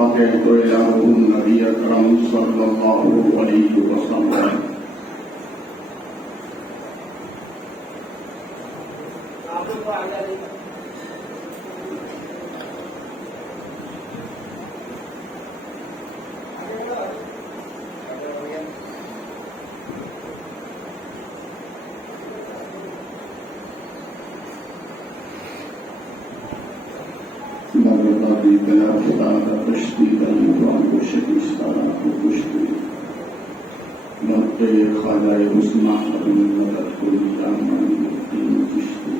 فاتحة إله النبي أكرم صلى الله عليه وسلم. مرتبہ بلا خدا کا تشدید القرآن کو شکیش تعالیٰ کو کشتی مرتے خواجہ عثمان بن مدد کو یا معین کشتی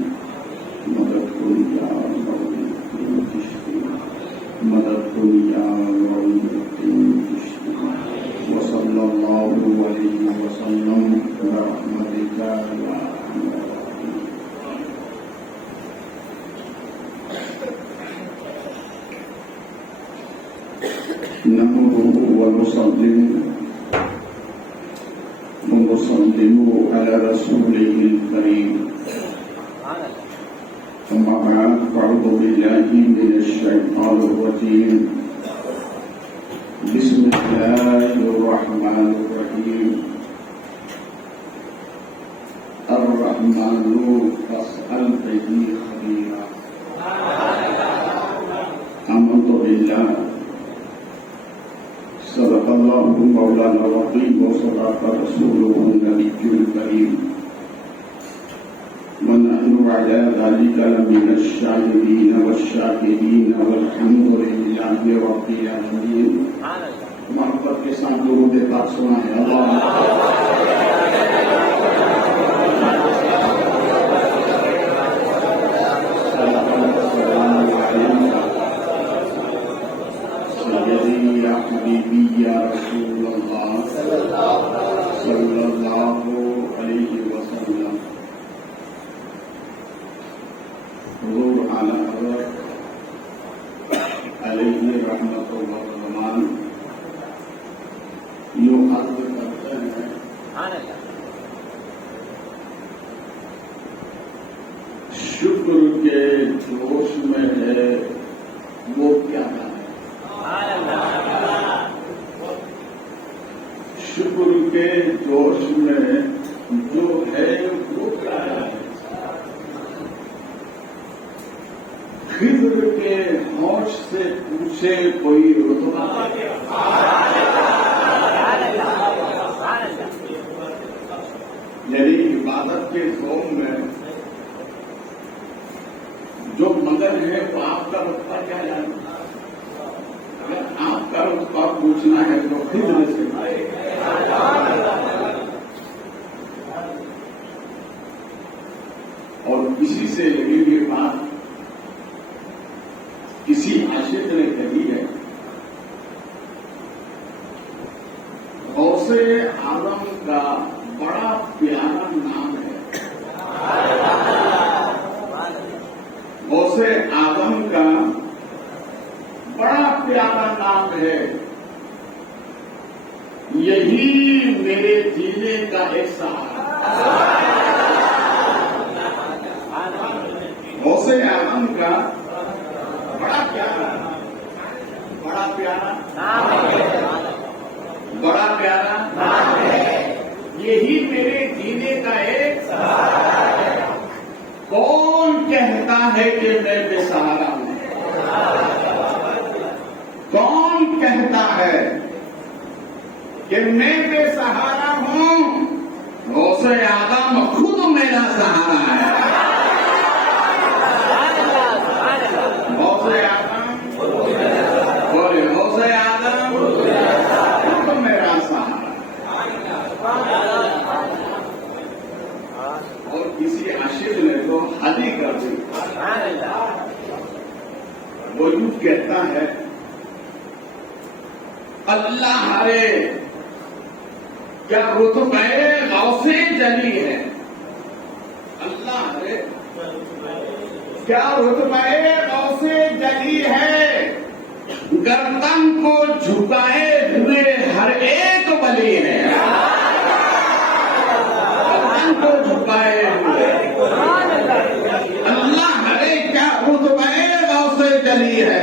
مدد کو یا معین کشتی مدد کو یا معین کشتی وصلی اللہ علیہ وسلم برحمتک یا ارحم الراحمین. نحمده ونصلي على رسوله الكريم. أما بعد فأعوذ بالله من الشيطان الرجيم. بسم الله الرحمن الرحيم. الرحمن فاسأل به خبيرا. آمنت بالله صدق الله مولانا العظيم وصدق رسوله النبي الكريم ونحن على ذلك لمن الشاهدين والشاكرين والحمد لله رب العالمين. محبت کے ساتھ درود پاک سنائیں. حبیبی یا رسول اللہ صلی اللہ علیہ وسلم. حضور اعلی حضرت علیہ رحمت و برکات یوں عرض کرتے ہیں شکر کے جوش میں ہے وہ کیا ہے. شکر کے جوش میں جو ہے وہ کیا ہے. خضر کے ہوش سے پوچھے کوئی رتبہ. یعنی عبادت کے زوم میں جو مگر ہے وہ آپ کا رتبہ کیا جانا. اگر آپ کا رتبہ پوچھنا ہے تو خضر سے اور کسی سے لگی ہوئی بات کسی عاشق نے کہی ہے. غوث اعظم کا بڑا پیارا نام ہے. غوث اعظم کا بڑا پیارا نام ہے. یہی میرے جینے کا ایک سہارا. غوث اعظم کا بڑا پیارا نام ہے. یہی میرے جینے کا ایک سہارا ہے. کون کہتا ہے کہ میں بے سہارا ہوں. کون کہتا ہے کہ میں بے سہارا ہوں. غوث اعظم خود میرا سہارا ہے. غوث اعظم بولے غوث اعظم خود میرا سہارا. اور کسی عاشق نے تو حد ہی کر دی. وہ یوں کہتا ہے اللہ ہرے کیا رتبہ غوث جلی ہے. اللہ ہرے کیا رتبہ غوث جلی ہے. گردن کو جھکائے ہوئے ہر ایک ولی ہے. گردن کو جھکائے ہوئے اللہ ہرے کیا رتبہ غوث جلی ہے.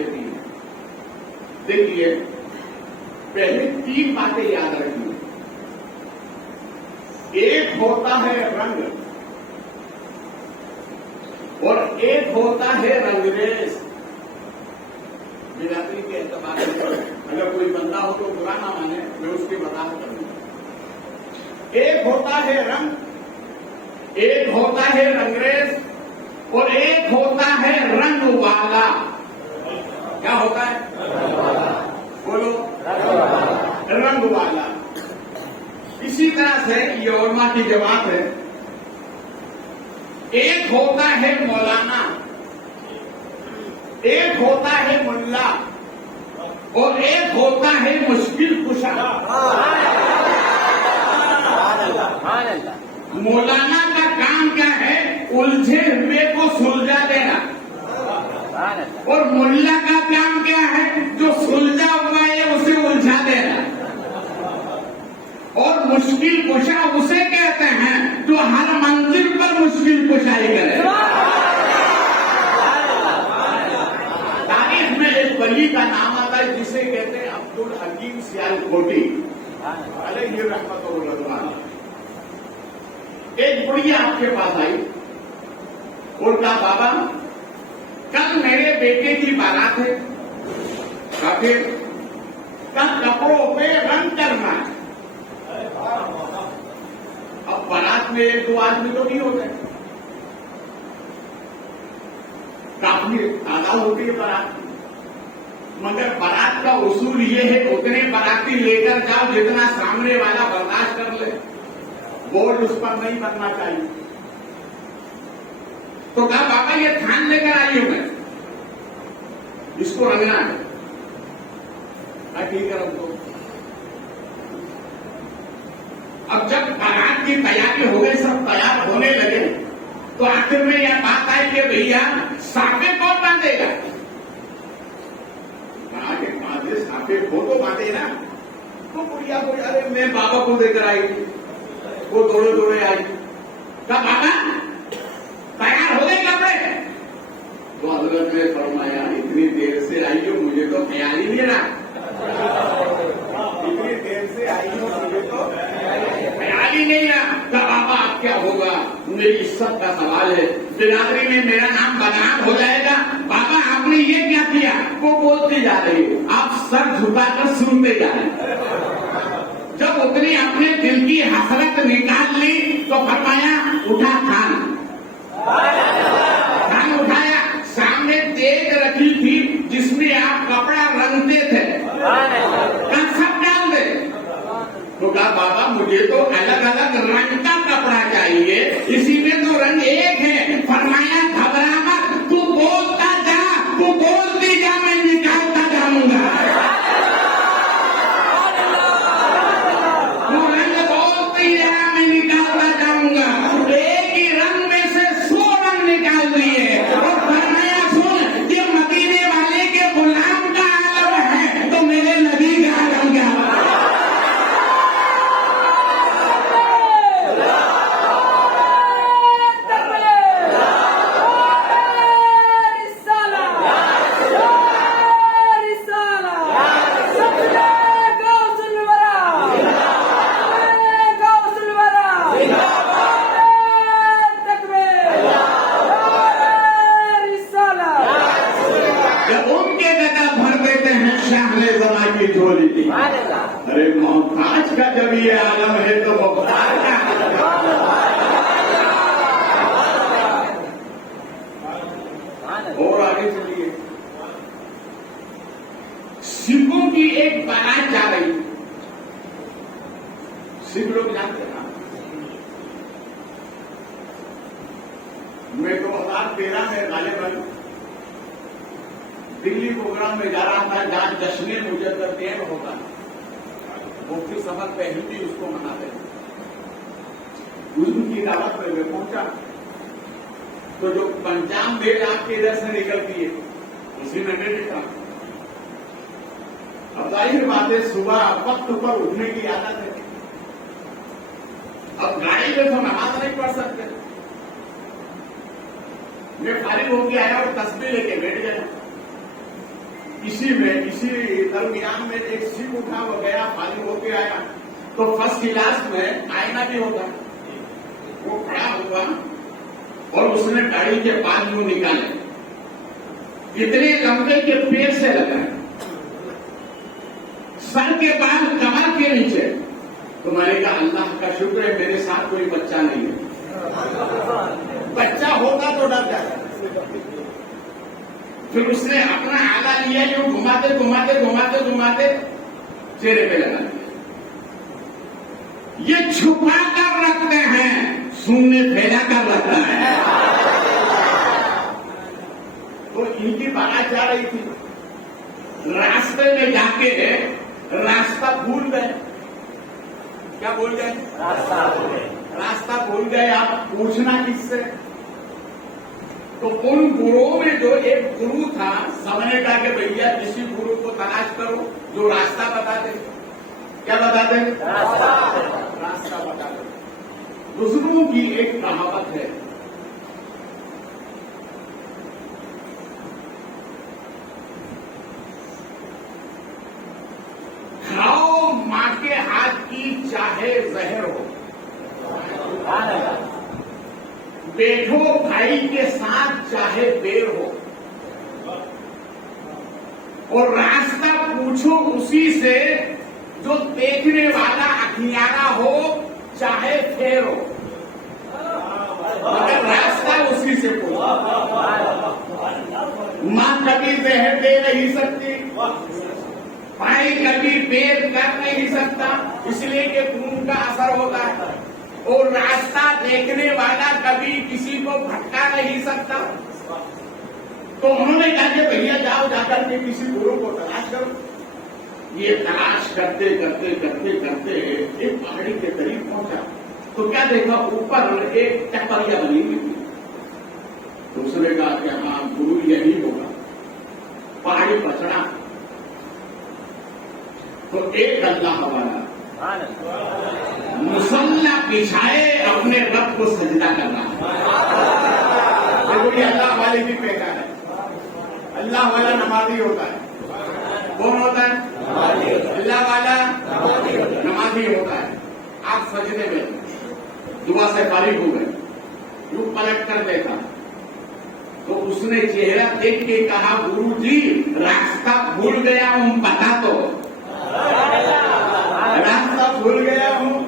دیتی ہیں. دیکھیے پہلے 3 باتیں یاد رکھیے. ایک ہوتا ہے رنگ اور ایک ہوتا ہے رنگریز. برادری کے اعتبار سے اگر کوئی بندہ ہو تو برا نہ مانے, میں اس کی وضاحت کروں گا. ایک ہوتا ہے رنگ, ایک ہوتا ہے رنگریز اور ایک ہوتا ہے رنگ والا. کیا ہوتا ہے؟ بولو. رنگ والا. اسی طرح سے یہ علماء کی جماعت ہے. ایک ہوتا ہے مولانا, ایک ہوتا ہے ملا اور ایک ہوتا ہے مشکل کشا. مولانا کا کام کیا ہے؟ الجھے ہوئے کو سلجھا دینا. اور ملا کا کام کیا ہے؟ جو سلجھا ہوا ہے اسے الجھا دینا. اور مشکل کشا اسے کہتے ہیں جو ہر منزل پر مشکل کشائی کرے. تاریخ میں ایک ولی کا نام آتا ہے جسے کہتے ہیں عبدالحکیم سیالکوٹی علیہ رحمت اللہ. ایک بڑھیا آپ کے پاس آئی اور کہا بابا کل میرے بیٹے کی بارات ہے, پھر کل کپڑوں پہ رنگ کرنا ہے. اب بارات میں 1-2 آدمی تو نہیں ہوتے, کافی تعداد ہوتی ہے بارات کی. مگر بارات کا اصول یہ ہے اتنے باراتی لے کر جاؤ جتنا سامنے والا برداشت کر لے. بورڈ اس پر نہیں بننا چاہیے. تو کہا بابا یہ تھان لے کر آئی ہوں میں, اس کو رنگنا ہے. ٹھیک ہے رنگ دو. اب جب بارات کی تیاری ہو گئی, سب تیار ہونے لگے, تو آخر میں یہ بات آئی کہ بھیا سانپے کون باندھے گا؟ سانپے کو تو باندھے نا. تو بڑھیا بڑھیا ارے میں بابا کو دے کر آئی. وہ دوڑے آئی. کہا بابا تیار ہو گئے کپڑے؟ تو حضرت نے فرمایا اتنی دیر سے آئی ہو مجھے تو خیال ہی نہیں رہا. اتنی دیر سے آئی ہو مجھے تو خیال ہی نہیں رہا. کہا بابا اب کیا ہوگا؟ میری عزت کا سوال ہے, برادری میں میرا نام بدنام ہو جائے گا. بابا آپ نے یہ کیا کیا؟ وہ بولتی جا رہی ہے, آپ سر جھکا کر سنتے جا رہے ہیں. جب اتنی اپنے دل کی حسرت نکال لی تو فرمایا اٹھا تھان. تھان اٹھایا, سامنے دیگ رکھی تھی جس میں آپ کپڑا رنگتے تھے, سب ڈال دے. تو کہا بابا مجھے تو الگ الگ رنگ کا کپڑا چاہیے, اسی میں تو رنگ ایک ہے. فرمایا گھبرا مت, تو بولتا جا, تو بولتی جا, میں نکالتا جاؤں گا. وہ رنگ بولتی جا, میں نکالتا جاؤں گا. ایک ہی رنگ میں سے 100 رنگ نکال دیے. اور فرمایا سن, یہ مدینے والے کے غلام کا عالم ہے تو میرے نبی کا عالم کیا ہے؟ ارے محتاج کا جب یہ عالم ہے تو مختار کا اور آگے چلیے. سکھوں کی ایک بارات جا رہی. سکھ لوگ جانتے نا, میں 2013 میں غالباً دلی پروگرام میں جا رہا تھا جہاں جشن مجدد ہوتا ہے. مفتی سفر پہلے اس کو مناتے ہیں. ان کی دعوت پہ میں پہنچا تو جو پنجاب میل آپ کے ادھر سے نکلتی ہے اسی میں نے دیکھا. اب ظاہر بات ہے صبح وقت پر اٹھنے کی عادت ہے. اب گاڑی میں تو نماز نہیں پڑھ سکتے. میں فارغ ہو کے آیا اور تسبیح لے کے بیٹھ گیا. اسی درمیان میں ایک سکھ اٹھا وہ گیا، خالی ہو کے آیا، تو فرسٹ کلاس میں آئینہ بھی ہوتا ہے، وہ کھڑا ہوا اور اس نے داڑھی کے بال یوں نکالے، اتنے لمبے کے پیڑ سے لگا، سر کے بال کمر کے نیچے. تو میں نے کہا اللہ کا شکر ہے میرے ساتھ کوئی بچہ نہیں ہے، بچہ ہوگا تو ڈر جاتا. پھر اس نے اپنا آلہ لیا، یوں گھماتے گھماتے گھماتے گھماتے چہرے پہ لگا دیا. یہ چھپا کر رکھتے ہیں، سننے پھیلا کر رکھتا ہے. تو ان کی بات جا رہی تھی، راستے میں جا کے راستہ بھول گئے. کیا بول گئے؟ راستہ بھول گئے. آپ پوچھنا کس سے؟ تو ان گروؤں میں جو ایک گرو تھا، سمجھنے کا کہ بھیا کسی گرو کو تلاش کرو جو راستہ بتا دے. کیا بتا دے؟ راستہ بتا دے. بزرگوں کی ایک کہاوت ہے، کھاؤ ماں کے ہاتھ کی چاہے زہر ہو، بیٹھو بھائی کے ساتھ چاہے دیر ہو، اور راستہ پوچھو اسی سے جو دیکھنے والا اکھیارا ہو چاہے پھیر ہو، مگر راستہ اسی سے پوچھو. ماں کبھی زہر دے نہیں سکتی، بھائی کبھی بیر کر نہیں سکتا، اس لیے کہ خون کا اثر ہوتا ہے، اور راستہ دیکھنے والا کبھی کسی کو بھٹکا نہیں سکتا. تو انہوں نے کہا کہ بھیا جاؤ جا کر کے کسی گرو کو تلاش کرو. یہ تلاش کرتے کرتے کرتے کرتے ایک پہاڑی کے قریب پہنچا تو کیا دیکھا، اوپر ایک ٹپریا بنی ہوئی تھی. دوسرے کہا کہ ہاں گرو یہی ہوگا. پہاڑی پچڑا تو ایک اللہ والا مسلح بچھائے اپنے رب کو سجدہ کرنا. دیکھو یہ اللہ والے کی پہچان ہے. اللہ والا نمازی ہوتا ہے. کون ہوتا ہے؟ اللہ والا نمازی ہوتا ہے. آپ سجدے میں دعا سے فارغ ہو گئے، یوں پلٹ کر دیکھا تو اس نے چہرہ دیکھ کے کہا گرو جی راستہ بھول گیا ہوں بتا دو. راستہ بھول گیا ہوں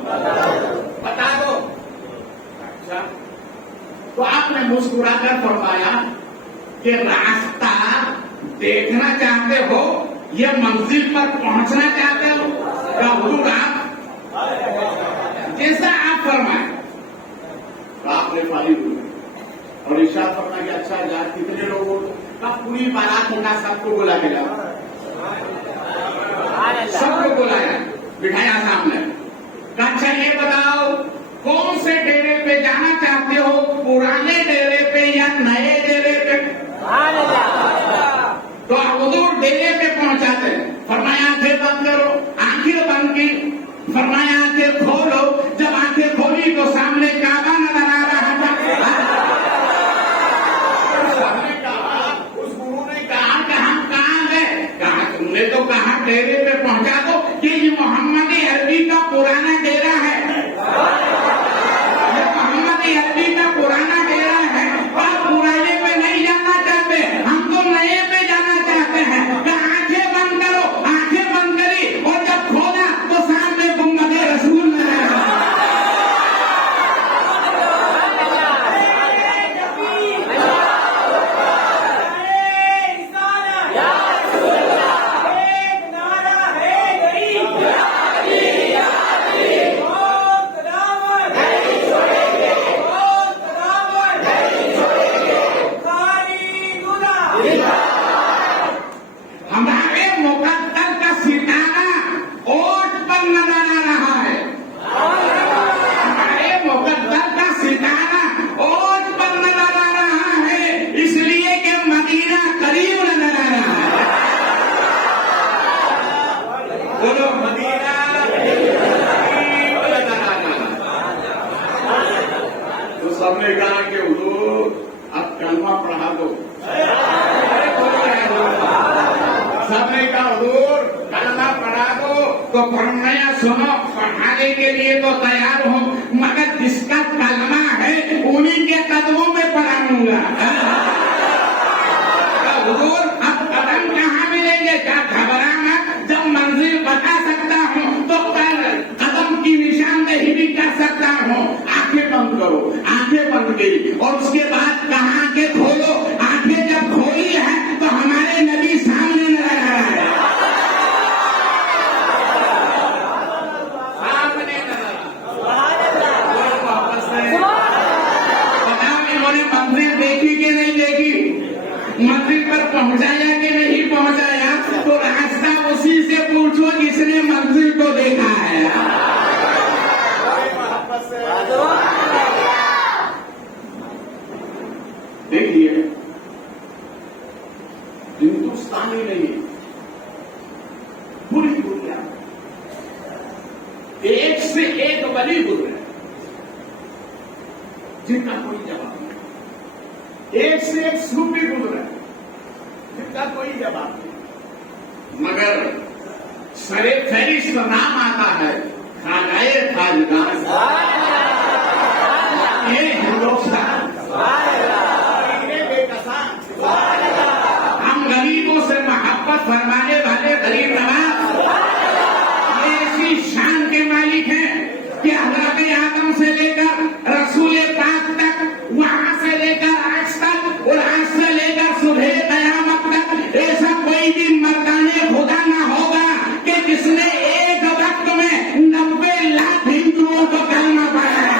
بتا دو. اچھا، تو آپ نے مسکرا کر فرمایا کہ راستہ دیکھنا چاہتے ہو یا منزل پر پہنچنا چاہتے ہو؟ کیا حضور آپ جیسا آپ فرمائیں. آپ نے فارغ ہوئے اور ارشاد فرمایا کہ اچھا یار کتنے لوگوں کا پوری بارات ہوگا، سب کو بلا کے لاؤ. سب کو بلایا، بٹھایا سامنے. اچھا یہ بتاؤ کون سے ڈیرے پہ جانا چاہتے ہو، پرانے ڈیرے پہ یا نئے ڈیرے پہ؟ تو حضور ڈیرے پہ پہنچاتے. فرمایا آنکھیں بند کرو. آنکھیں بند کی. فرمایا آنکھیں کھولو. جب آنکھیں کھولی تو سامنے کعبہ نظر آ رہا تھا. اس گرو نے کہا کہ ہم کہاں گئے؟ کہا تم نے تو کہا ڈیرے پہ پہنچا دو کہ یہ محمد عربی کا پرانا ڈیرا ہے. یہ محمد عربی کا پرانا ڈیرا ہے. آپ پرانے پہ نہیں جانا چاہتے، ہم تو نئے پہ جانا چاہتے ہیں. کہ آنکھیں بند کرو. آنکھیں بند کری اور جب کھولا تو سامنے گنبد رسول نظر آیا. ہمارے مقدر کا ستارہ اوٹ پر نظر آ رہا ہے. ہمارے مقدر کا ستارہ اوٹ پر نظر آ رہا ہے، اس لیے کہ مدینہ قریب نظر آ رہا ہے. بولو مدینہ قریب نظر آ رہا ہے. تو سب نے کہا کہ حضور اب کلمہ پڑھا دو. سب نے کہا حضور کلمہ پڑھا دو، تو فرمایا سنو پڑھانے کے لیے تو تیار ہوں، مگر جس کا کلمہ ہے انہی کے قدموں میں پڑھاؤں گا۔ حضور اب قدم کہاں ملیں گے؟ کیا گھبرانا، جب منزل بتا سکتا ہوں تو قدم کی نشاندہی بھی کر سکتا ہوں۔ آنکھیں بند کرو، آنکھیں بند گئی، اور اس کے بعد کہاں کے کھولو، آنکھیں جب کھولی ہے تو ہمارے نبی سامنے نظر آ رہا ہے، سامنے نظر انہوں نے منزل دیکھی کہ نہیں دیکھی، منزل پر پہنچایا کہ نہیں پہنچایا، تو راستہ اسی سے پوچھو جس نے منزل کو دیکھا ہے۔ دیکھیے ہندوستان ہی نہیں، پوری دنیا ایک سے ایک ولی گزرے جن کا کوئی جواب نہیں، ایک سے ایک صوفی گزرے جن کا کوئی جواب نہیں، مگر سرے فہرست نام آتا ہے خواجہ خواجگان، یہ ہندوستان ہم غریبوں سے محبت فرمانے والے غریب نواز یہ ایسی شان کے مالک ہیں کہ حضرت آدم سے لے کر رسول پاک تک، وہاں سے لے کر آج تک، اور آج سے لے کر صبح قیامت تک ایسا کوئی بھی مردانے خدا نہ ہوگا کہ جس نے ایک وقت میں 90 لاکھ ہندوؤں کو کلمہ پڑھایا۔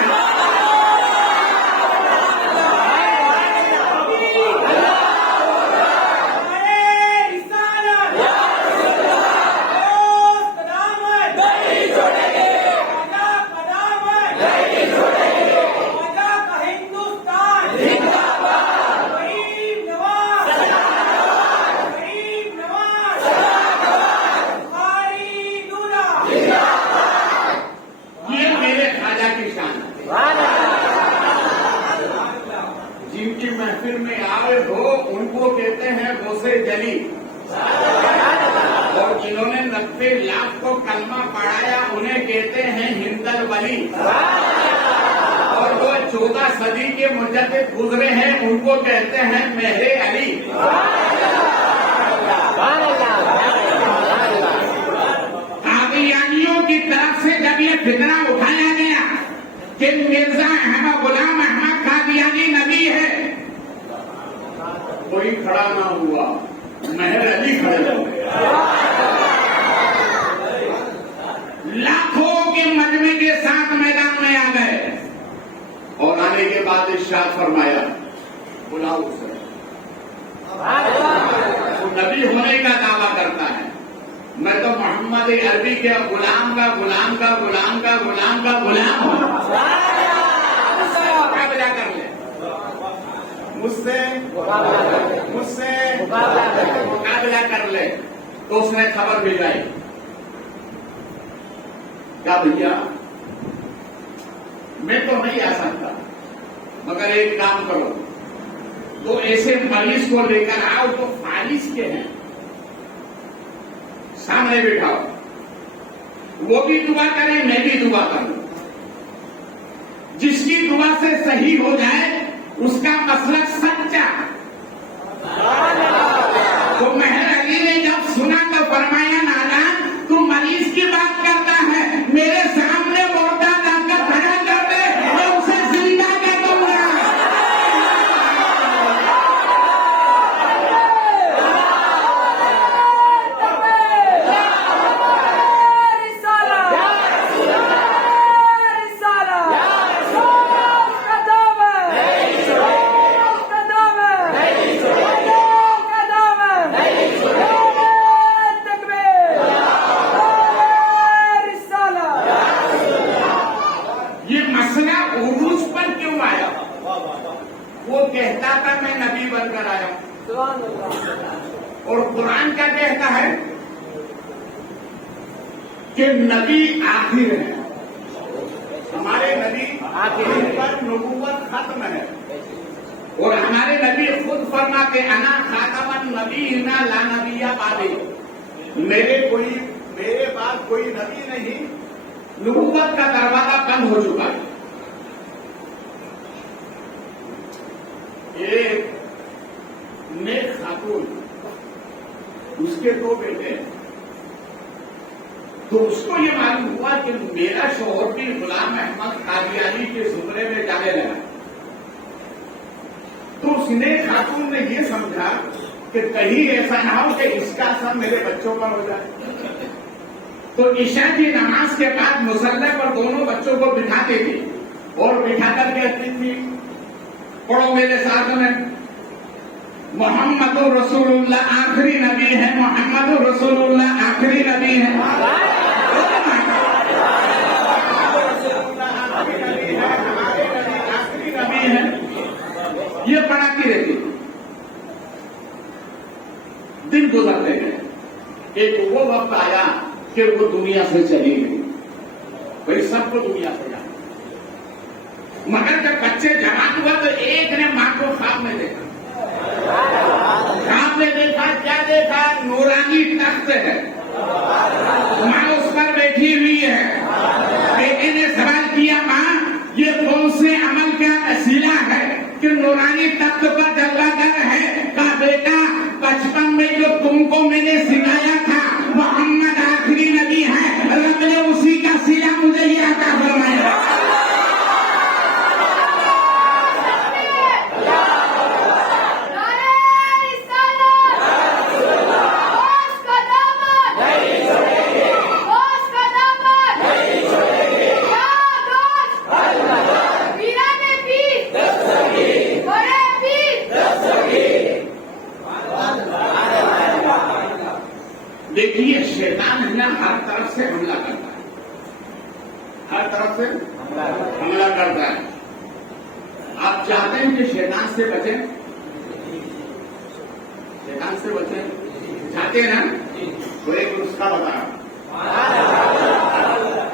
جن کی محفل میں آئے ہو ان کو کہتے ہیں غوث جلی، اور جنہوں نے 90 لاکھ کو کلمہ پڑھایا انہیں کہتے ہیں ہندل ولی، اور جو 14 صدی کے مجدد گزرے ہیں ان کو کہتے ہیں مہر علی۔ قادیانیوں کی طرف سے جب یہ فتنہ اٹھایا گیا کہ مرزا احمد غلام احمد قادیانی نبی ہے، کوئی کھڑا نہ ہوا، مہر علی کھڑے ہوئے، لاکھوں کے مجمع کے ساتھ میدان میں آ گئے، اور آنے کے بعد ارشاد فرمایا بلاؤ اسے، وہ نبی ہونے کا دعویٰ کرتا ہے، میں تو محمد عربی کے غلام کا غلام کا غلام کا غلام کا غلام ہوں، مقابلہ کر لے مجھ سے مقابلہ کر لے۔ تو اس نے خبر بھیجائی، کیا بھیا میں تو نہیں آ سکتا، مگر ایک کام کرو، تو ایسے مریض کو لے کر آؤ تو فالس کے ہیں، سامنے بٹھاؤ، وہ بھی دعا کریں میں بھی دعا کروں، جس کی دعا سے صحیح ہو جائے اس کا مسلک سچا۔ تو مہر علی نے جب سنا تو فرمایا نادان تو مریض کی بات کرتا ہے، میرے سامنے مردہ لا کر کھڑا کر دے، میں اسے زندہ کر دوں گا۔ کہتا تھا میں نبی بن کر آیا ہوں، اور قرآن کیا کہتا ہے کہ نبی آخر ہے، ہمارے نبی آخر پر نبوت ختم ہے، اور ہمارے نبی خود فرماتے انا خاتم النبیین لا نبی بعدی، میرے بعد کوئی نبی نہیں، نبوت کا دروازہ بند ہو چکا ہے. ایک نیک خاتون، اس کے 2 بیٹے ہیں، تو اس کو یہ معلوم ہوا کہ میرا شوہر بھی غلام احمد قادیانی کے زمرے میں جانے لگا. تو اس نے خاتون نے یہ سمجھا کہ کہیں ایسا نہ ہو کہ اس کا اثر میرے بچوں پر ہو جائے. تو عشاء کی نماز کے بعد مصلی پر دونوں بچوں کو بٹھاتے تھے اور بٹھا کر کہتی تھی پڑھو میرے ساتھ میں محمد رسول اللہ آخری نبی ہے، محمد رسول اللہ آخری نبی ہے. آخری نبی ہے، یہ پڑھاتی رہتی. دن گزرتے گئے، ایک وہ وقت آیا کہ وہ دنیا سے چلی گئی. بھائی سب کو دنیا سے جانا، مگر جب بچے جوان ہوا تو ایک نے ماں کو خواب میں دیکھا. خواب میں دیکھا، کیا دیکھا؟ نورانی تخت ہے، ماں اس پر بیٹھی ہوئی ہے. بیٹے نے سوال کیا ماں یہ کون سے عمل کا وسیلہ ہے کہ نورانی تخت پر جلوہ گر ہے؟ کہا بیٹا بچپن میں جو تم کو میں نے سکھایا تھا محمد آخری نبی ہے، رب نے اسی کا سلا مجھے یہ عطا فرمایا. دیکھیے شیطان ہے نا ہر طرف سے حملہ کرتا ہے، ہر طرف سے حملہ کرتا ہے. آپ چاہتے ہیں کہ شیطان سے بچیں؟ شیطان سے بچیں چاہتے ہیں نا؟ تو ایک نسخہ بتا رہا ہوں.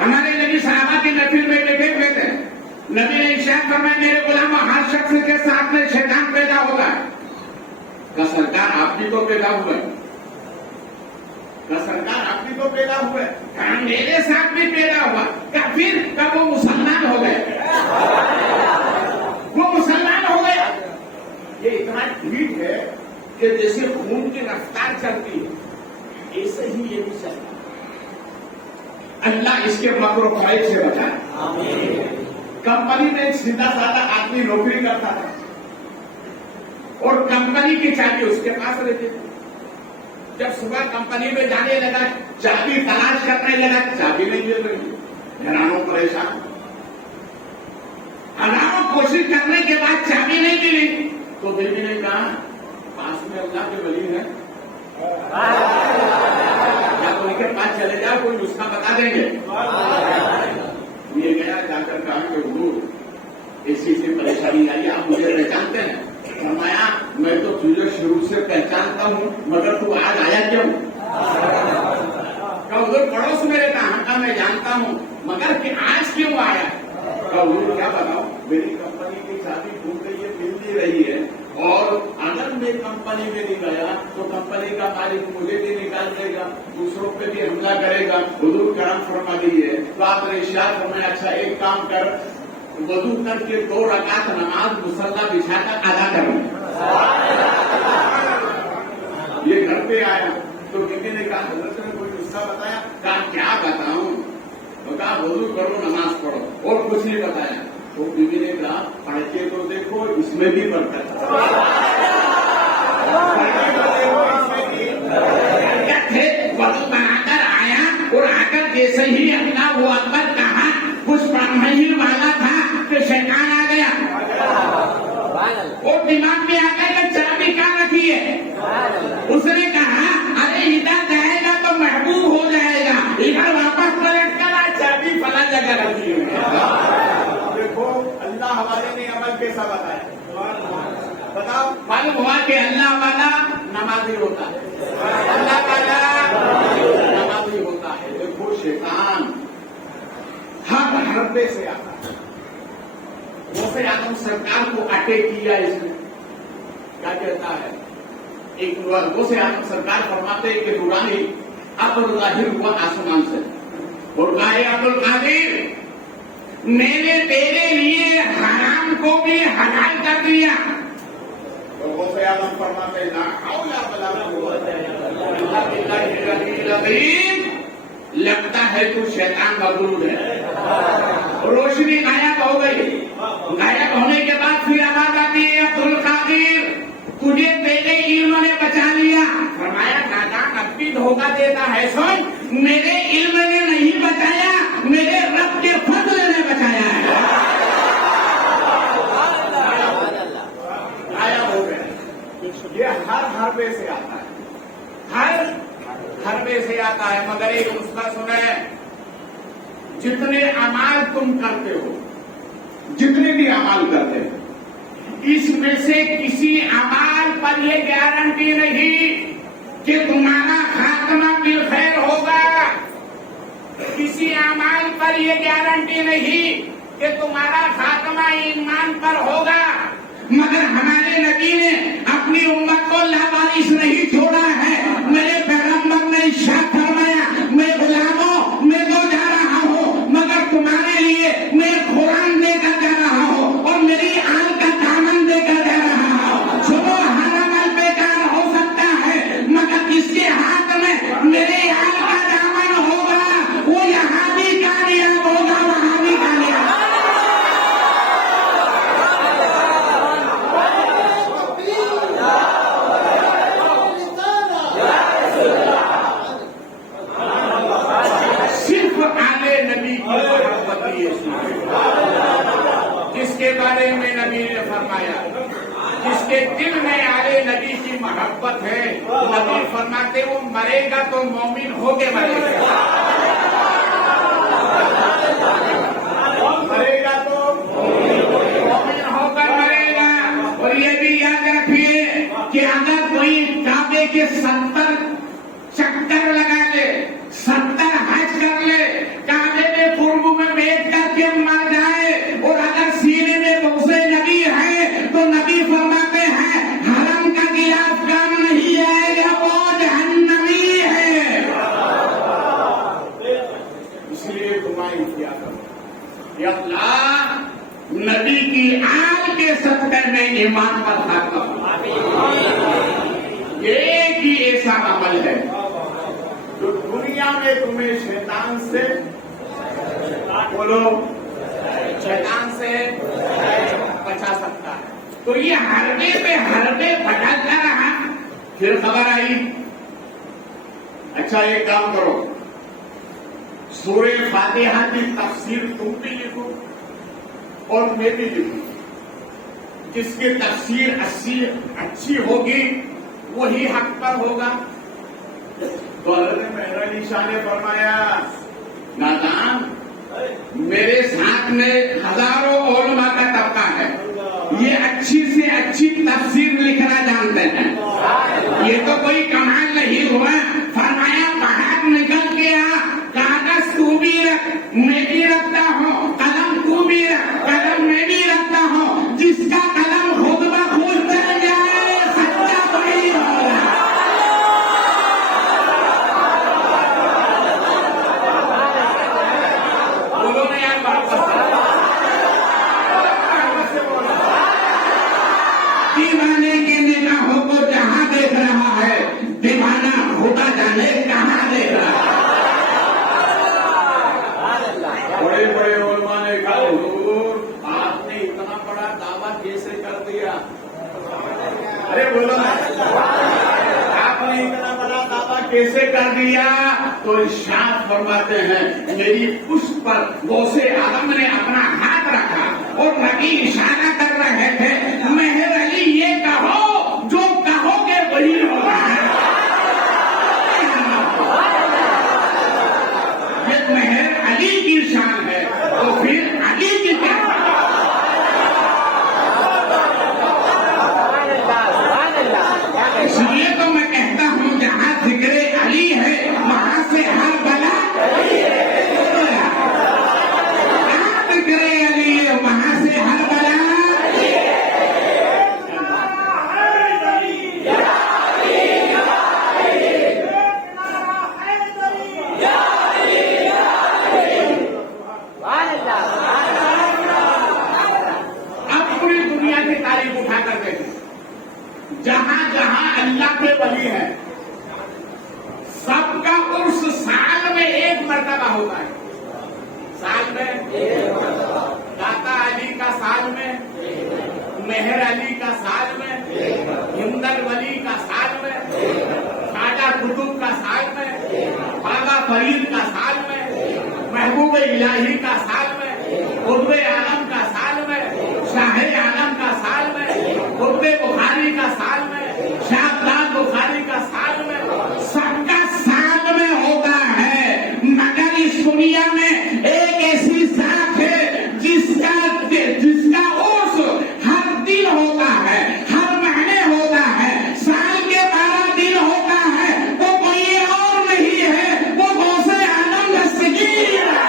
ہمارے نبی صحابہ کی محفل میں بیٹھے ہوئے تھے، نبی نے ارشاد فرمایا میرے غلاموں ہر شخص کے ساتھ میں شیطان پیدا ہوگا. کہ سرکار آپ بھی تو پیدا ہوئے، سرکار آپ بھی تو پیدا ہوئے، میرے ساتھ بھی پیدا ہوا. پھر کب وہ مسلمان ہو گئے، وہ مسلمان ہو گیا. یہ اتنا ٹھیک ہے کہ جیسے خون کی رفتار چلتی ہے ایسے ہی یہ بھی چلتا ہے. اللہ اس کے مکر و فریب سے بچائے. کمپنی میں ایک سیدھا سادہ آدمی نوکری کرتا تھا اور کمپنی کی چابی اس کے پاس رہتی تھی. جب صبح کمپنی میں جانے لگا چابی تلاش کرنے لگا، چابی نہیں مل رہی، حیرانوں پریشان. ہزاروں کوشش کرنے کے بعد چابی نہیں ملی تو بیوی نے کہا پاس میں اللہ کے ولی ہے، یا تو ان کے پاس چلے جاؤ، کوئی نسخہ بتا دیں گے. یہ گیا جا کر کہا کہ حضور ایسی پریشانی آئی، آپ مجھے پہچانتے ہیں؟ فرمایا میں تو تجھے شروع سے پہچانتا ہوں مگر تو آج آیا کیوں؟ کہ حضور پڑوس میرے کہاں کا میں جانتا ہوں مگر کہ آج کیوں آیا؟ کہ حضور کیا بتاؤں میری کمپنی کی چابی ڈھونڈ گئی ہے، مل نہیں رہی ہے، اور اگر میں کمپنی میں نہیں گیا تو کمپنی کا مالک مجھے بھی نکال دے گا، دوسروں پہ بھی حملہ کرے گا. حضور کرم فرما دیجیے. تو آپ نے ارشاد فرمایا اچھا ایک کام کر، وضو کر کے 2 رکعت نماز مصلی بچھا کر ادا کروں. یہ گھر پہ آیا تو بیوی نے کہا حضرت نے کوئی نسخہ بتایا؟ کہا کیا بتاؤں؟ تو کہا وضو کرو نماز پڑھو، اور کچھ نہیں بتایا. تو بیوی نے کہا پڑھ کے تو دیکھو اس میں بھی برکت ہے. وضو بنا کر آیا اور آ کر جیسے ہی اپنا وہ اکبر کہا کچھ پڑھنے والا تھا کہ شیطان آ گیا اور دماغ میں آ گیا کہ چابی کہاں رکھی ہے. اس نے کہا ارے ادھر جائے گا تو محبوب ہو جائے گا، ادھر واپس پلٹ کر چابی فلاں جگہ رکھی ہے. دیکھو اللہ والے نے عمل کیسا بتایا، بتاؤ. معلوم ہوا کہ اللہ والا نمازی ہوتا ہے، اللہ والا نمازی ہوتا ہے. دیکھو شیطان ہر حربے سے آتا ہے. وہ سے آدم سرکار کو اٹیک کیا اس نے، کیا کہتا ہے؟ ایک وہ سے سرکار فرماتے ہیں کہ روحانی عبد القادر ہوا آسمان سے اور کہا عبد القادر میں نے تیرے لیے حرام کو بھی حلال کر دیا. تو وہ سے آدم فرماتے ہیں لا حول ولا قوت الا باللہ العلی العظیم. لگتا ہے تو شیطان مغرور ہے. روشنی غائب ہو گئی. غائب ہونے کے بعد پھر آواز آتی ہے عبد القادر تجھے تیرے علم نے بچا لیا. فرمایا نادان اب بھی دھوکہ دیتا ہے. سن میرے علم نے نہیں بچایا میرے رب کے فضل نے بچایا ہے. غائب ہو گئے. یہ ہر حربے سے آتا ہے. ہر حربے سے آتا ہے. مگر ایک نسخہ سنیں جتنے اعمال تم کرتے ہو جتنے بھی اعمال کرتے ہو اس میں سے کسی اعمال پر یہ گارنٹی نہیں کہ تمہارا خاتمہ بالخیر ہوگا. کسی اعمال پر یہ گارنٹی نہیں کہ تمہارا خاتمہ ایمان پر ہوگا. مگر ہمارے نبی نے اپنی امت کو لاوارث نہیں چھوڑا ہے. میرے پیغمبر نے ارشاد فرمایا میں غلاموں میں تو جا رہا ہوں مگر تمہارے لیے میں قرآن دے کر جا رہا ہوں اور میری آل کا دامن دے کر جا رہا ہوں. سنو ہر عمل بیکار ہو سکتا ہے مگر جس کے ہاتھ میں میرے آل کا دامن ہوگا وہ یہاں بھی کامیاب ہوگا وہاں بھی کامیاب. جس کے بارے میں نبی نے فرمایا جس کے دل میں آلے نبی کی محبت ہے نبی فرماتے وہ مرے گا تو مومن ہو کے مرے گا. مرے گا تو مومن ہو کر مرے گا. اور یہ بھی یاد رکھیے کہ اگر کوئی کعبے کے 70 چکر لگا لے 70 حج کر لے کعبے میں قرب میں بیٹھ کر کے مر جائے اور اگر سینے میں بغض نبی ہے تو نبی فرماتے ہیں حرم کا گلاس کام نہیں آئے گا وہ جہنمی ہے. اس لیے دعائیں کیا کرو یا اللہ نبی کی آل کے صدقے میں ایمان پر خاتم. یہ ایک ہی ایسا عمل ہے جو دنیا میں تمہیں شیطان سے بولو شیطان سے بچا سکتا ہے. تو یہ حربے پہ حربے بٹھاتا رہا. پھر خبر آئی اچھا ایک کام کرو سورہ فاتحہ کی تفسیر تم بھی لکھو اور میں بھی لکھوں. جس کی تفسیر اچھی ہوگی وہی حق پر ہوگا. تو حضرت مہر علی شاہ نے فرمایا نادان میرے ساتھ میں ہزاروں علماء کا طبقہ ہے یہ اچھی سے اچھی تفسیر لکھنا جانتے ہیں. یہ تو کوئی کمال نہیں ہوا. فرمایا باہر نکل کے آ کاغذ تو بھی رکھ میں بھی رکھتا ہوں قلم تو بھی رکھ قلم میں بھی رکھتا ہوں. جس کا قلم خود بخود چل جائے سچا کوئی ہوگا. دیوانے کے نگاہوں کو جہاں دیکھ رہا ہے دیوانہ خدا جانے کہاں دیکھ رہا ہے. بڑے بڑے علماء نے کہا حضور آپ نے اتنا بڑا دعویٰ کیسے کر دیا. ارے بولو آپ نے اتنا بڑا دعویٰ کیسے کر دیا. تو ارشاد فرماتے ہیں میری پشت پر غوث اعظم نے اپنا ہاتھ رکھا اور نبی اشارہ کر رہے تھے مہر علی یہ کہو جو کہو گے وہی ہوگا. یہ مہر علی کی شان ہے تو پھر علی کی کیا. اس لیے تو میں کہتا ہوں جہاں ذکر علی ہے وہاں سے ہر بلا جہاں ذکر علی ہے وہاں سے ہر بلا. مرتبہ ہوتا ہے سال میں، داتا علی کا سال میں، مہر علی کا سال میں، ہمدن ولی کا سال میں، خواجہ قطب کا سال میں، بابا فرید کا سال میں، محبوب الہی کا سال میں، قطب عالم کا سال میں، شاہ عالم کا سال میں، قطب بخاری کا سال میں، شاہ عبدال بخاری کا سال میں، سب کا سال میں ہوتا ہے، مگر اس دنیا میں ایک ایسی ذات ہے جس کا عرس ہر دن ہوتا ہے، ہر مہینے ہوتا ہے، سال کے 12 دن ہوتا ہے، وہ کوئی اور نہیں ہے، وہ غوث عالم دستگیر ہے۔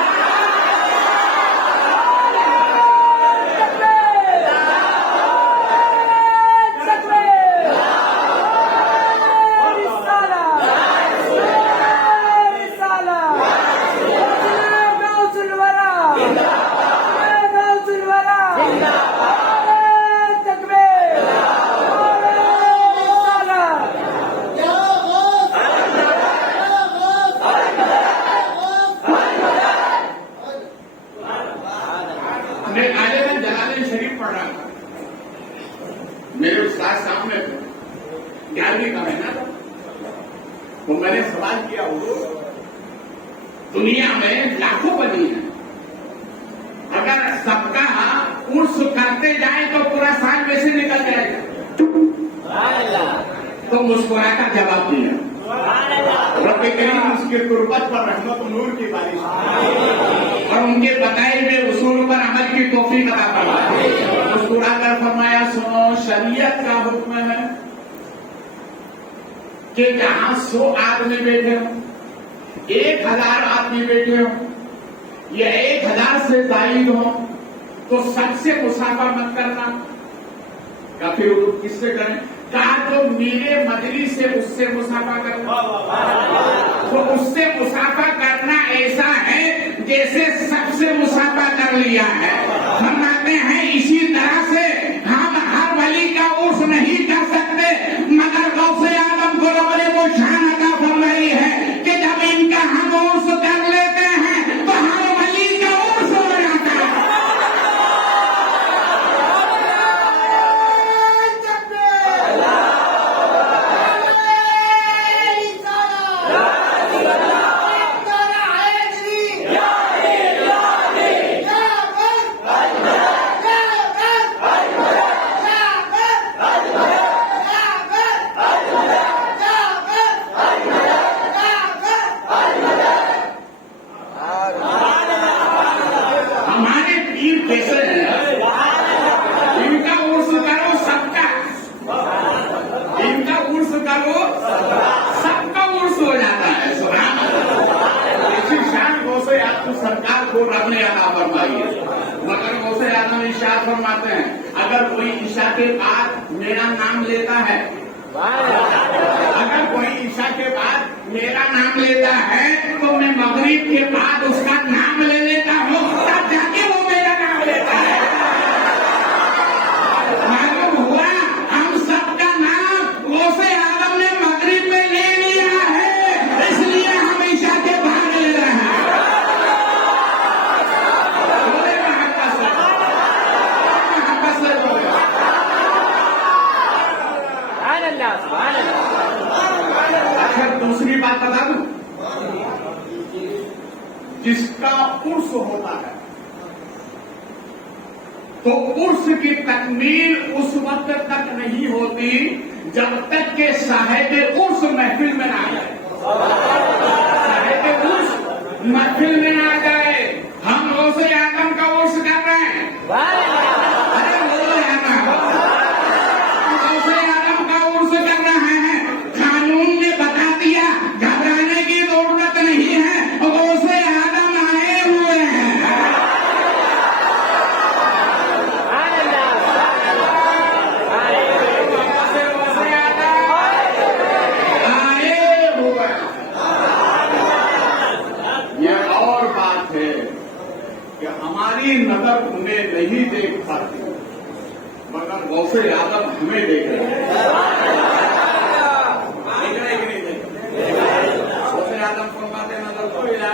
میں غالباً جلالین شریف پڑھ رہا تھا، میرے استاد سامنے تھے، 11ویں کا مہینہ تھا، تو میں نے سوال کیا، حضور دنیا میں لاکھوں بنی ہیں، اگر سب کا عرس کرتے جائیں تو پورا سال ویسے نکل جائے گا، تو مسکرا کر جواب دیا، رب کریم اس کے قربت پر رحمت و نور کی بارش اور ان کے بتائے ہوئے اصول پر عمل کی توفیق عطا فرمائے۔ مسکرا کر فرمایا، سنو شریعت کا حکم ہے کہ جہاں 100 آدمی بیٹھے ہوں، 1000 آدمی بیٹھے ہوں یا 1000 سے زائد ہوں تو سب سے مصافحہ مت کرنا۔ یا پھر کس سے کریں؟ کہا جو میرے مجلس سے اس سے مصافحہ کرنا، تو اس سے مصافحہ کرنا ایسا ہے جیسے سب سے مصافحہ کر لیا ہے۔ فرماتے ہیں اسی طرح سے ہم ہر ولی کا عرس نہیں کر سکتے، مگر غوث اعظم کو رب نے وہ شان عطا فرمائی ہے کہ جب ان کا ہم عرس کر لیتے ہیں تو ہر ولی کا عرس ہو جاتا ہے۔ سرکار کو رب نے عطا فرمائی ہے، مگر غوث اعظم ارشاد فرماتے ہیں اگر کوئی عشاء کے بعد میرا نام لیتا ہے، اگر کوئی عشاء کے بعد میرا نام لیتا ہے تو میں مغرب کے بعد اس کا نام لے لیتا ہوں، تب جا کے وہ میرا نام لیتا ہے۔ معلوم ہوا ہم سب کا نام غوث اعظم نے مغرب میں لے لیا ہے، اس لیے ہم عشاء کے بعد لے رہے ہیں۔ اچھا دوسری بات بتا دوں، جس کا عرس ہوتا ہے تو عرس کی تکمیل اس وقت تک نہیں ہوتی جب تک کہ صاحب عرس محفل میں نہ آ جائے، صاحب عرس محفل میں نہ آ جائے۔ ہم غوث اعظم کا عرس کر رہے ہیں، نظر انہیں نہیں دیکھ پاتی مگر غوث اعظم ہمیں دیکھ رہے ہیں۔ غوث اعظم فرماتے نظر تو الہ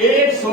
100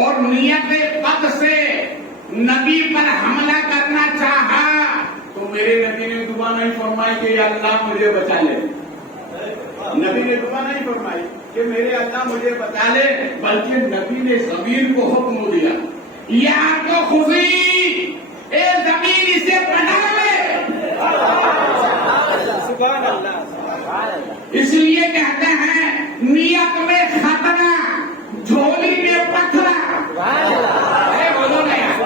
اور نیت بد سے نبی پر حملہ کرنا چاہا تو میرے نبی نے دعا نہیں فرمائی کہ یا اللہ مجھے بچا لے. نبی نے دعا نہیں فرمائی کہ میرے اللہ مجھے بچا لے، بلکہ نبی نے زمین کو حکم دیا یا تو خزی اے زمین اسے پٹک لے. سبحان اللہ. اس لیے کہتے ہیں نیت میں خطرہ جھولی میں پتھرا. بولو نا یار.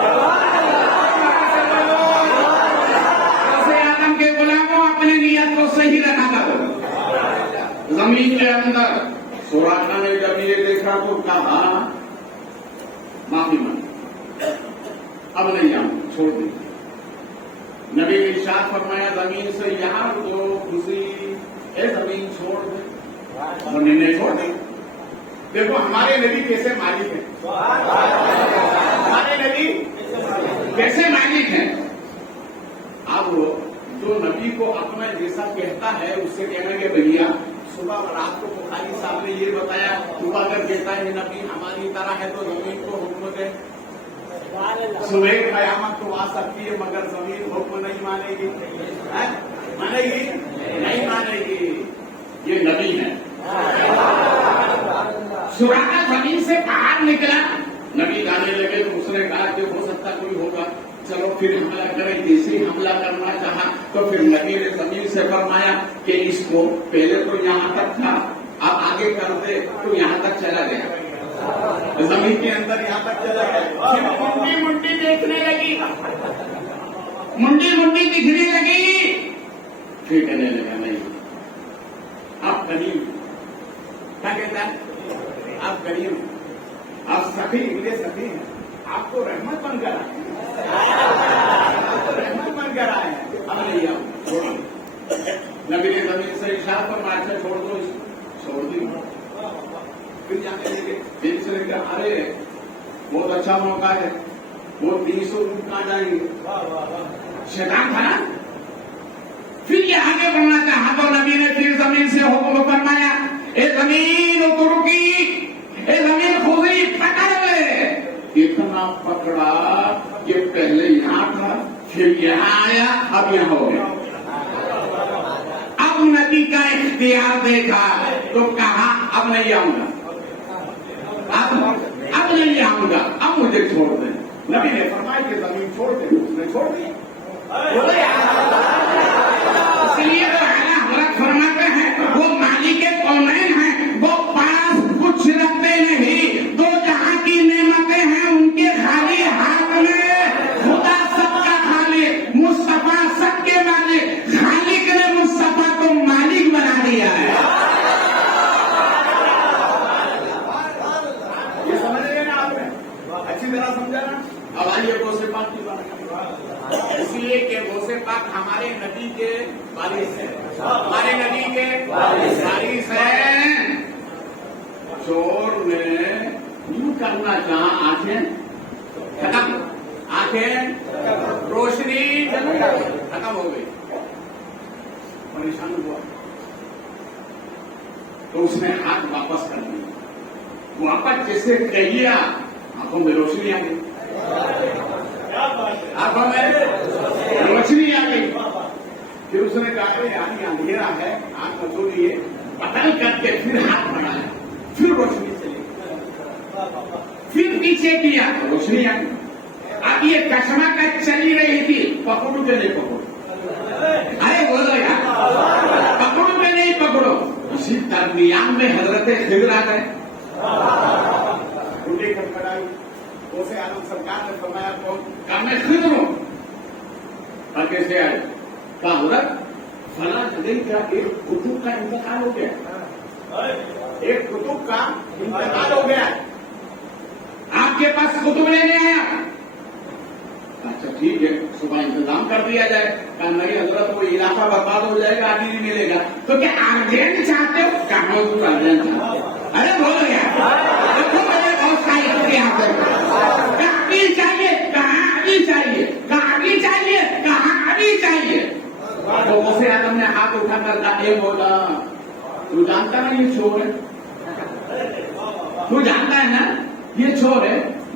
جیسے آدم کے غلاموں اپنی نیت کو صحیح رکھا کرو. زمین کے اندر سوراخا نے جب یہ دیکھا تو کہا معافی مانگ، اب نہیں آؤں، چھوڑ دیں. نبی نے ارشاد فرمایا زمین سے یہاں تو خوشی اے زمین چھوڑ دے، اور نے چھوڑ دی. دیکھو ہمارے نبی کیسے مالک ہیں، ہمارے نبی کیسے مالک ہیں. اب جو نبی کو اپنا جیسا کہتا ہے اس سے کہنا کہ بھیا صبح اور رات کو بخاری صاحب نے یہ بتایا، تو اگر کہتا ہے نبی ہماری طرح ہے تو زمین کو حکم دے. صبح قیامت تو آ سکتی ہے مگر زمین حکم نہیں مانے گی. مانے گی نہیں مانے گی. یہ نبی ہے. سوراخا زمین سے باہر نکلا. نبی جانے لگے تو اس نے کہا کہ ہو سکتا کوئی ہوگا، چلو پھر حملہ کریں. جیسے ہی حملہ کرنا چاہا تو پھر نبی نے زمین سے فرمایا کہ اس کو پہلے تو یہاں تک تھا، اب آگے کر دے تو یہاں تک چلا گیا. زمین کے اندر یہاں تک چلا گیا. منڈی منڈی دیکھنے لگی، منڈی منڈی دکھنے لگی. پھر کہنے لگا نہیں آپ کریم، کیا کہتا ہے آپ کریم، آپ سخی مجھے سخی ہیں، آپ کو رحمت بن کر آئے ہیں، آپ کو رحمت بن کر آئے ہیں. اب نہیں آپ چھوڑ. نبی نے زمین سے ارشاد فرمایا اچھا چھوڑ دو، چھوڑ دی. پھر جانے لگے. دل سے کہا ارے بہت اچھا موقع ہے، وہ 300 اونٹ کہاں جائیں گے. شیطان تھا نا. پھر یہ آگے بڑھنا چاہا تو نبی نے پھر زمین سے حکم فرمایا اے زمین اترکی، اے زمین خزی پکڑ لے. اتنا پکڑا کہ پہلے یہاں تھا پھر یہاں آیا اب یہاں ہو گیا. اب نبی کا اختیار دیکھا تو کہا اب نہیں آؤں گا، اب نہیں آؤں گا، اب مجھے چھوڑ دیں. نبی نے فرمایا کہ زمین چھوڑ دیں، اس نے چھوڑ دی. اس لیے تو اعلیٰ حضرت فرماتے ہیں وہ مالک کونین ہیں، وہ پاس کچھ رکھتے نہیں، دو جہاں کی نعمتیں ہیں ان کے خالی ہاتھ میں. خدا سب کا خالق، مصطفیٰ سب کے مالک. خالق نے مصطفیٰ کو مالک بنا دیا ہے. یہ سمجھ گئے نا آپ نے؟ اچھی طرح سمجھا نا. اب آئیے غوث پاک کی بات. اس لیے کہ غوث پاک ہمارے نبی کے وارث ہیں، ہمارے نبی کے وارث ہیں. چور نے یوں کرنا چاہا، آنکھیں ختم، آنکھیں روشنی ختم ہو گئی، پریشان ہوا تو اس نے ہاتھ واپس کر دیا. واپس جیسے کہیے آنکھوں میں روشنی آ گئی، آنکھوں میں روشنی آ گئی. پھر اس نے کہا کہ یعنی اندھیرا ہے، آنکھ مچوڑی ہے، بدل کر کے پھر ہاتھ بڑھایا، پھر روشنی چلی، پھر پیچھے کیا روشنی آ گئی. اب یہ کشمہ کا چلی رہی تھی، پکڑو کہ نہیں پکڑو، ارے بولو یار، پکڑو کہ نہیں پکڑو. اسی درمیان میں حضرت خضر آ گئے. ٹوٹی کھڑکھڑائی. غوث اعظم سرکار نے فرمایا کون؟ کہا میں خضر ہوں. اور کیسے آئے؟ کہا حضرت فلاں جگہ کا ایک کتب کا انتقال ہو گیا، ایک کتب کا انتقال ہو گیا، آپ کے پاس کتب لینے آیا. اچھا ٹھیک ہے صبح انتظام کر دیا جائے. کہا نہیں حضرت وہ علاقہ برباد ہو جائے گا، آدمی نہیں ملے گا. تو کیا ارجنٹ چاہتے ہو؟ کہاں تو ارجنٹ تھا. ارے بولو یار، دیکھو میرے بہت ساری یہاں پہ کہاں ابھی چاہیے، کہاں ابھی چاہیے، کہاں ابھی چاہیے، کہاں ابھی چاہیے. تو غوث اعظم نے ہاتھ اٹھا کر کہا اے مولا تو جانتا نا یہ چور ہے، تو جانتا ہے نا یہ چور ہے،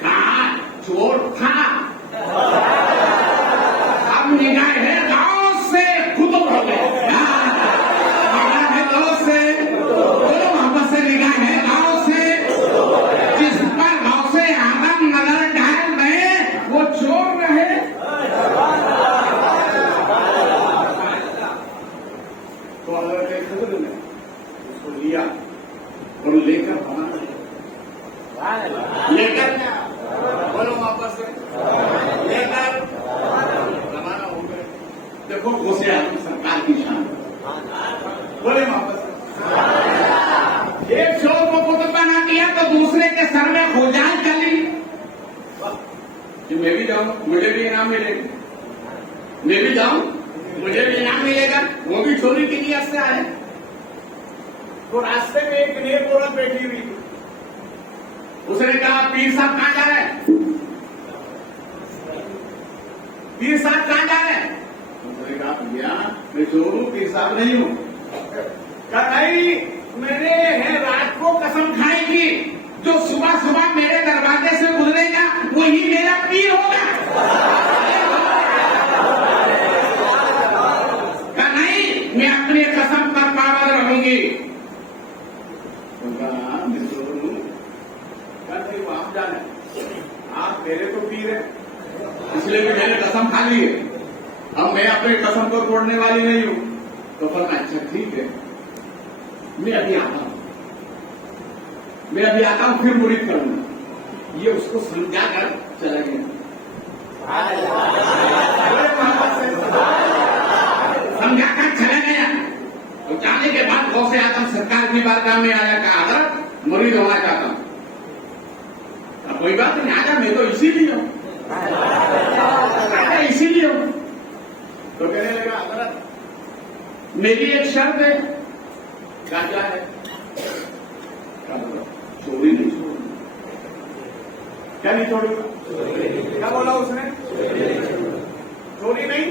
کہاں چور تھا، اب نگاہ ہے گاؤں سے خود ہو گئے، نگاہ ہے گاؤں سے، بولو محبت سے، نگاہ ہے گاؤں سے، جس پر گاؤں سے آدم نظر ڈال رہے وہ چور رہے۔ تو حضرت خضر نے اس کو لیا اور لے کر بولو واپس سے لے کر روانہ ہو گئے۔ دیکھو غوث اعظم سرکار کی شان، بولے واپس سے۔ ایک چور کو قطب بنا دیا تو دوسرے کے سر میں خوجال چلی، کہ میں بھی جاؤں مجھے بھی انعام ملے گا، میں بھی جاؤں مجھے بھی انعام ملے گا۔ وہ بھی چوری کی نیت سے آئے تو راستے میں ایک نیک عورت بیٹھی ہوئی، اس نے کہا پیر صاحب کہاں جا رہے ہیں؟ پیر صاحب کہاں جا رہے ہیں؟ اس نے کہا بھیا میں چور ہوں، پیر صاحب نہیں ہوں۔ کہا نہیں، میں نے رات کو قسم کھائی تھی جو صبح صبح میرے دروازے سے گزرے گا وہی میرا پیر ہوگا۔ کہا نہیں، میں اپنی قسم پر پابند رہوں گی۔ آپ جانے آپ میرے تو پیر ہیں، اس لیے بھی میں نے قسم کھا لی ہے، اب میں اپنی قسم کو توڑنے والی نہیں ہوں۔ تو فرمایا اچھا ٹھیک ہے، میں ابھی آتا ہوں، پھر مرید کروں گا۔ یہ اس کو سمجھا کر چلا گیا، سمجھا کر چلا گیا۔ تو جانے کے بعد غوث اعظم سرکار کی بارگاہ میں آیا کہ حضرت مرید ہونا چاہتا ہوں۔ کوئی بات نہیں، آجا، میں تو اسی لیے ہوں، اسی لیے ہوں۔ تو کہنے لگا حضرت میری ایک شرط ہے۔ کیا ہے؟ چوری نہیں چھوڑوں، کیا نہیں چھوڑوں گا؟ کیا بولا اس نے؟ چوری نہیں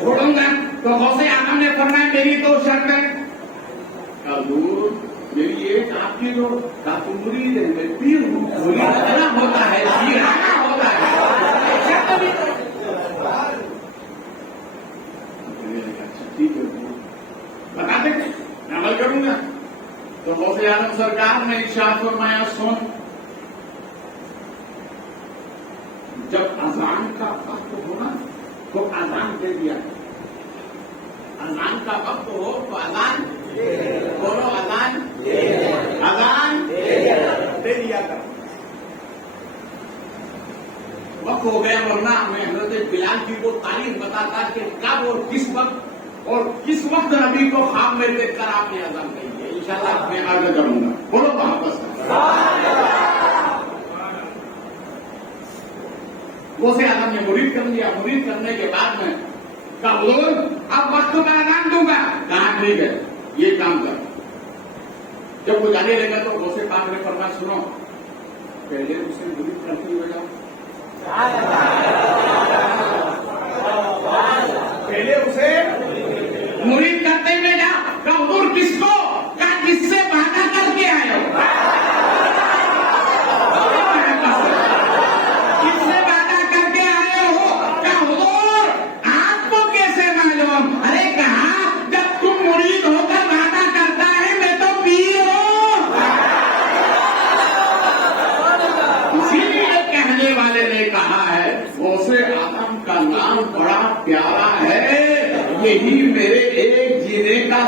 چھوڑوں گا۔ تو غوث اعظم نے فرمایا میری دو شرط ہے۔ حضور میری ایک آپ کی جو مرید ہے، میں پیر ہوں، مرید اتنا ہوتا ہے، پیر آنا ہوتا ہے، ٹھیک ہے بتا دیں میں عمل کروں گا۔ تو غوث اعظم سرکار نے ارشاد فرمایا سن، جب اذان کا وقت ہونا تو اذان دے دیا، اذان کا وقت ہو تو اذان بولو، اذان دے دیا کر۔ وقت ہو گیا، ورنہ میں حضرت بلال کی وہ تعلیم بتاتا کہ کب اور کس وقت نبی کو خواب میں دیکھ کر آپ نے اذان کہی ہے۔ انشاءاللہ میں آگے کروں گا، بولو واپس۔ غوث اعظم نے مرید کر لیا، مرید کرنے کے بعد میں کہا حضور اب وقت کا اعلان دوں گا۔ کہاں ٹھیک ہے، یہ کام کر۔ جب وہ جانے لگا تو غوث پاک نے فرمایا سنو، پہلے اسے مرید کرتے ہوئے جاؤ، پہلے اسے مرید کرتے ہوئے جاؤ۔ کہا حضور کس کو؟ کہا جس سے وعدہ کر کے آئے ہو، جس سے وعدہ کر کے آئے ہو۔ کہا حضور آپ کو کیسے معلوم؟ ارے کہا جب تم مرید ہو کر وعدہ کرتا ہے میں تو پیر ہوں، اسی لیے کہنے والے نے کہا ہے غوث اعظم کا نام بڑا پیارا ہے، یہی میرے ایک جینے کا